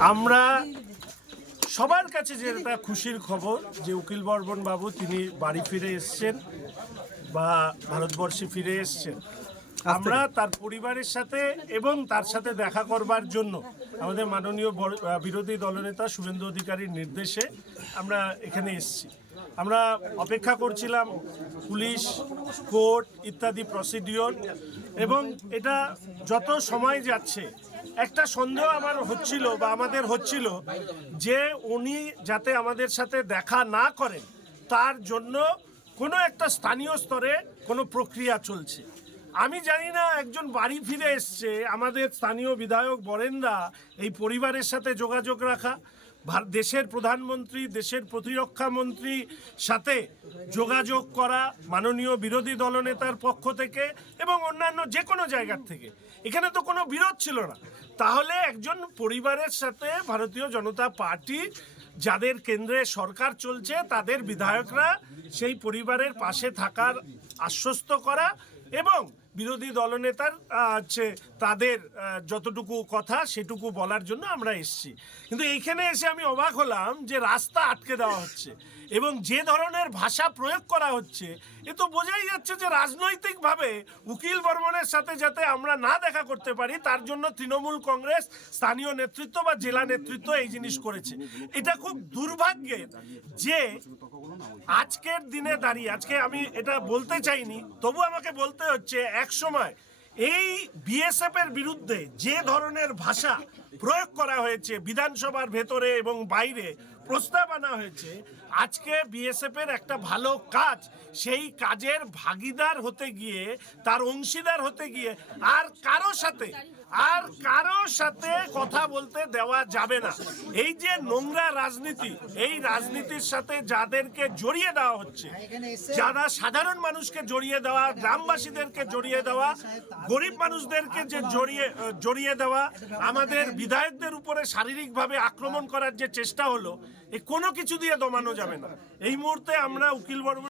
আমরা সবার কাছে যেটা খুশির খবর যে উকিল বর্মন বাবু তিনি বাড়ি ফিরে এসছেন বা ভারতবর্ষে ফিরে এসছেন। আমরা তার পরিবারের সাথে এবং তার সাথে দেখা করবার জন্য আমাদের মাননীয় বর- বিরোধী দলনেতা শুভেন্দু অধিকারীর নির্দেশে আমরা এখানে এসেছি। আমরা অপেক্ষা করছিলাম পুলিশ কোর্ট ইত্যাদি প্রসিডিওর এবং এটা যত সময় যাচ্ছে একটা সন্দেহ আমার হচ্ছিল বা আমাদের হচ্ছিল যে উনি যাতে আমাদের সাথে দেখা না করেন, তার জন্য কোনো একটা স্থানীয় স্তরে কোনো প্রক্রিয়া চলছে। আমি জানি না, একজন বাড়ি ফিরে এসছে, আমাদের স্থানীয় বিধায়ক বরেন্দা এই পরিবারের সাথে যোগাযোগ রাখা দেশের প্রধানমন্ত্রী, দেশের প্রতিরক্ষা মন্ত্রী সাথে যোগাযোগ করা, মাননীয় বিরোধী দলনেতার পক্ষ থেকে এবং অন্যান্য যে কোনো জায়গার থেকে। এখানে তো কোনো বিরোধ ছিল না। তাহলে একজন পরিবারের সাথে ভারতীয় জনতা পার্টি, যাদের কেন্দ্রে সরকার চলছে, তাদের বিধায়করা সেই পরিবারের পাশে থাকার আশ্বস্ত করা এবং বিরোধী দলনেতার হচ্ছে তাদের যতটুকু কথা সেটুকু বলার জন্য আমরা এসেছি। কিন্তু এইখানে এসে আমি অবাক হলাম যে রাস্তা আটকে দেওয়া হচ্ছে এবং যে ধরনের ভাষা প্রয়োগ করা হচ্ছে, এ তো বোঝাই যাচ্ছে যে রাজনৈতিকভাবে উকিল বর্মনের সাথে যাতে আমরা না দেখা করতে পারি, তার জন্য তৃণমূল কংগ্রেস, স্থানীয় নেতৃত্ব বা জেলা নেতৃত্ব এই জিনিস করেছে। এটা খুব দুর্ভাগ্যের যে আজকের দিনে দাঁড়িয়ে, আজকে আমি এটা বলতে চাইনি, তবু আমাকে বলতে হচ্ছে, এক সময় এই বিএসএফ এর বিরুদ্ধে যে ধরনের ভাষা প্রয়োগ করা হয়েছে বিধানসভার ভেতরে এবং বাইরে। প্রস্তাব আনা হয়েছে, আজকে বিএসএফ এর একটা ভালো কাজ, সেই কাজের ভাগিদার হতে গিয়ে, তার অংশীদার হতে গিয়ে আর কারও সাথে, আর কারও সাথে কথা বলতে দেওয়া যাবে না। এই যে নোংরা রাজনীতি, এই রাজনীতির সাথে যাদেরকে জড়িয়ে দেওয়া হচ্ছে, যারা সাধারণ মানুষকে জড়িয়ে দেওয়া, গ্রামবাসীদেরকে জড়িয়ে দেওয়া, গরিব মানুষদেরকে যে জড়িয়ে জড়িয়ে দেওয়া, আমাদের বিধায়কদের উপরে শারীরিকভাবে আক্রমণ করার যে চেষ্টা হলো, এ কোনো কিছু দিয়ে দমানো যাবে না। এই মুহূর্তে আমরা উকিল বর্গ